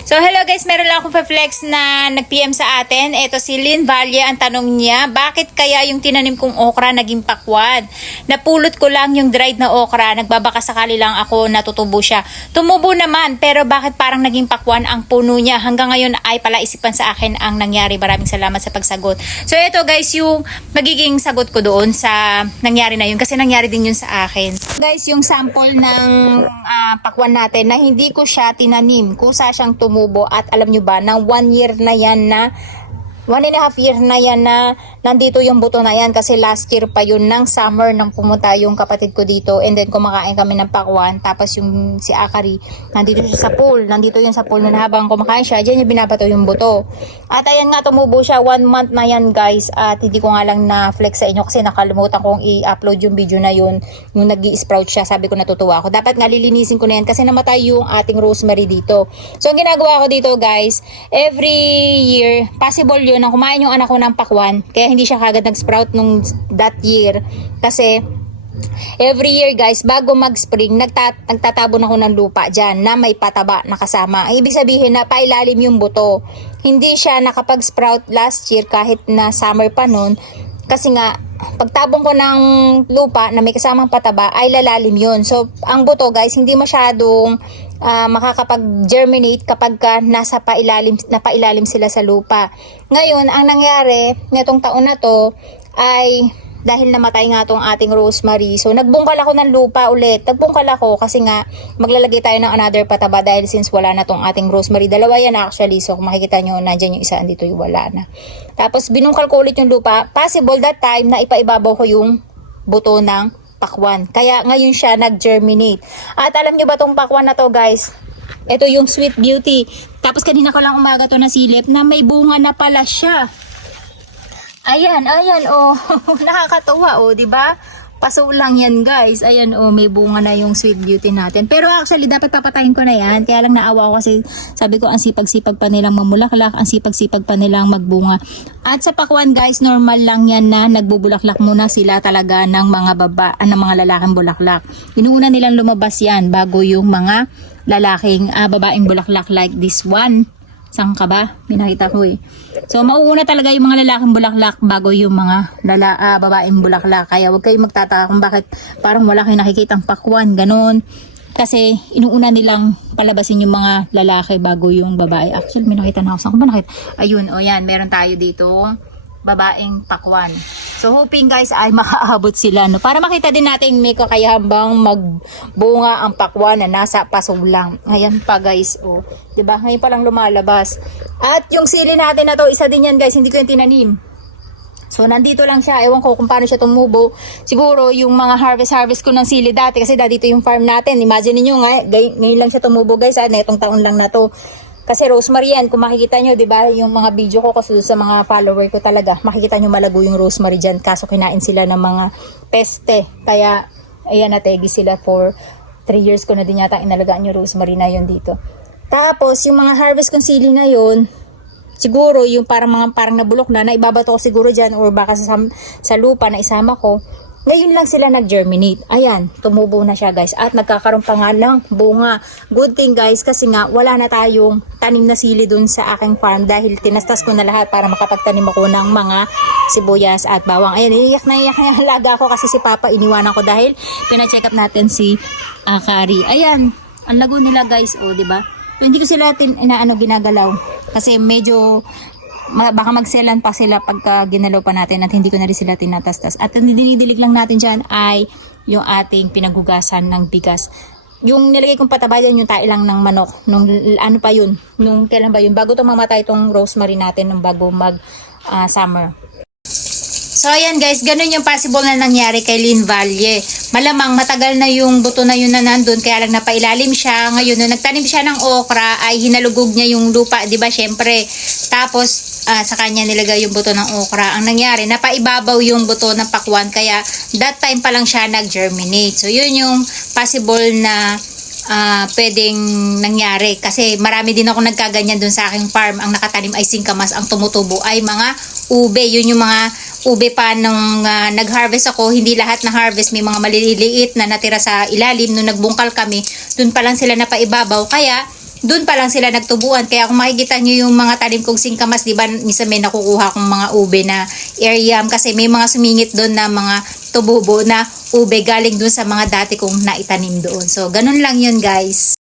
So hello guys, meron lang akong pa-flex na nag-PM sa atin. Ito si Lynn Valle, ang tanong niya, bakit kaya yung tinanim kong okra naging pakwan? Napulot ko lang yung dried na okra, nagbabaka sakali lang ako natutubo siya. Tumubo naman, pero bakit parang naging pakwan ang puno niya? Hanggang ngayon ay palaisipan sa akin ang nangyari. Maraming salamat sa pagsagot. So ito guys, yung magiging sagot ko doon sa nangyari na yun, kasi nangyari din yun sa akin. Guys, yung sample ng pakwan natin na hindi ko siya tinanim, kusa siyang tumubo. At alam nyo ba, ng 1 year na yan na 1.5 year na yan na nandito yung buto na yan, kasi last year pa yun ng summer nang pumunta yung kapatid ko dito, and then kumakain kami ng pakwan, tapos yung si Akari nandito siya sa pool, nandito yun sa pool, na habang kumakain siya, dyan yung binabato yung buto. At ayan nga, tumubo siya, 1 month na yan guys, at hindi ko nga lang na flex sa inyo kasi nakalimutan kong i-upload yung video na yun, yung nag-i-sprout siya. Sabi ko natutuwa ako, dapat nga lilinisin ko na yan kasi namatay yung ating rosemary dito. So ang ginagawa ko dito guys, every year, possible yun na kumain yung anak ko ng pakwan, kaya hindi siya kagad nag-sprout nung that year, kasi every year guys, bago mag-spring, nagtatabon ako ng lupa dyan na may pataba na kasama. Ang ibig sabihin na pailalim yung buto. Hindi siya nakapag-sprout last year kahit na summer pa nun, kasi nga pagtabong ko ng lupa na may kasamang pataba ay lalalim yun. So ang buto guys, hindi masyadong makakapag-germinate kapag napailalim sila sa lupa. Ngayon, ang nangyari nitong taon na to ay dahil namatay nga tong ating rosemary. So nagbungkal ako ng lupa ulit. Nagbungkal ako kasi nga maglalagay tayo ng another pataba dahil since wala na tong ating rosemary. Dalawa yan actually. So kung makikita nyo, nandyan yung isa, andito yung wala na. Tapos binungkal ko ulit yung lupa. Possible that time na ipaibabaw ko yung buto ng pakwan. Kaya ngayon siya nag-germinate. At alam nyo ba tong pakwan na to guys? Ito yung Sweet Beauty. Tapos kanina ko lang umaga to nasilip na may bunga na pala siya. Ayan, oh. Nakakatuwa, oh, 'di ba? Paso lang yan, guys. Ayan, oh, may bunga na yung Sweet Beauty natin. Pero actually, dapat papatayin ko na yan. Kaya lang naawa ko kasi sabi ko, ang sipag-sipag pa nilang mamulaklak, ang sipag-sipag pa nilang magbunga. At sa pakwan, guys, normal lang yan na nagbubulaklak muna sila talaga ng ng mga lalaking bulaklak. Inuuna nilang lumabas yan bago yung mga lalaking babaeng bulaklak like this one. Saan ka ba? Minakita ko eh. So, mauuna talaga yung mga lalaking bulaklak bago yung mga babaeng bulaklak. Kaya huwag kayong magtataka kung bakit parang wala kayong nakikitang pakwan. Ganon. Kasi inuuna nilang palabasin yung mga lalaki bago yung babae. Actually, may nakita na ako. Saan ko ba nakita? Ayun, o yan. Meron tayo dito babaeng pakwan. So hoping guys ay makaabot sila, no, para makita din natin may kakayahang bang magbunga ang pakwan na nasa paso lang. Ayan pa guys, oh, 'di ba? Ngayon pa lang lumalabas. At yung sili natin na to, isa din yan guys, hindi ko yung tinanim. So nandito lang siya, ewan ko kung paano siya tumubo. Siguro yung mga harvest ko ng sili dati, kasi dito yung farm natin. Imagine niyo nga, ngayon lang siya tumubo guys, netong taon lang na to. Kasi rosemary yan, kung makikita nyo, di ba, yung mga video ko kasi sa mga follower ko talaga, makikita nyo malago yung rosemary dyan, kaso kinain sila ng mga peste. Kaya, ayan, nategi sila for 3 years ko na din yata inalagaan yung rosemary na yun dito. Tapos, yung mga harvest kong sili na yun, siguro yung parang nabulok na, naibabato ko siguro dyan, or baka sa lupa na isama ko. Ngayon lang sila nag-germinate. Ayan, tumubo na siya guys. At nagkakaroon pa nga ng bunga. Good thing guys, kasi nga wala na tayong tanim na sili dun sa aking farm dahil tinastas ko na lahat para makapagtanim ako ng mga sibuyas at bawang. Ayan, iyak na yung halaga ko kasi si Papa iniwanan ko dahil pina-check up natin si Akari. Ayan, ang lago nila guys, oh, di ba? So, hindi ko sila ginagalaw kasi medyo baka magselan pa sila pagka ginalaw pa natin at hindi ko na rin sila tinatastas. At ang dinidilig lang natin dyan ay yung ating pinaghugasan ng bigas. Yung nilagay kong pataba dyan, yung tae lang ng manok. Nung ano pa yun? Nung kailan ba yun? Bago itong mamatay itong rosemary natin, nung bago mag summer. So ayan guys, ganun yung possible na nangyari kay Lynn Valle. Malamang matagal na yung buto na yun na nandun, kaya lang napailalim siya. Ngayon, nung nagtanim siya ng okra, ay hinalugog niya yung lupa, di ba? Syempre. Tapos, sa kanya nilagay yung buto ng okra. Ang nangyari, napaibabaw yung buto ng pakwan, kaya that time pa lang siya nag-germinate. So yun yung possible na pwedeng nangyari, kasi marami din ako nagkaganyan dun sa aking farm. Ang nakatanim ay singkamas, ang tumutubo ay mga ube. Yun yung mga ube pa nung nag-harvest ako. Hindi lahat na harvest, may mga maliliit na natira sa ilalim. Nung nagbungkal kami, dun pa lang sila napaibabaw, kaya doon pa lang sila nagtubuan. Kaya kung makikita nyo yung mga tanim kong singkamas, di ba, minsan may nakukuha kong mga ube na aerium kasi may mga sumingit doon na mga tububo na ube galing doon sa mga dati kong naitanim doon. So, ganun lang yun guys.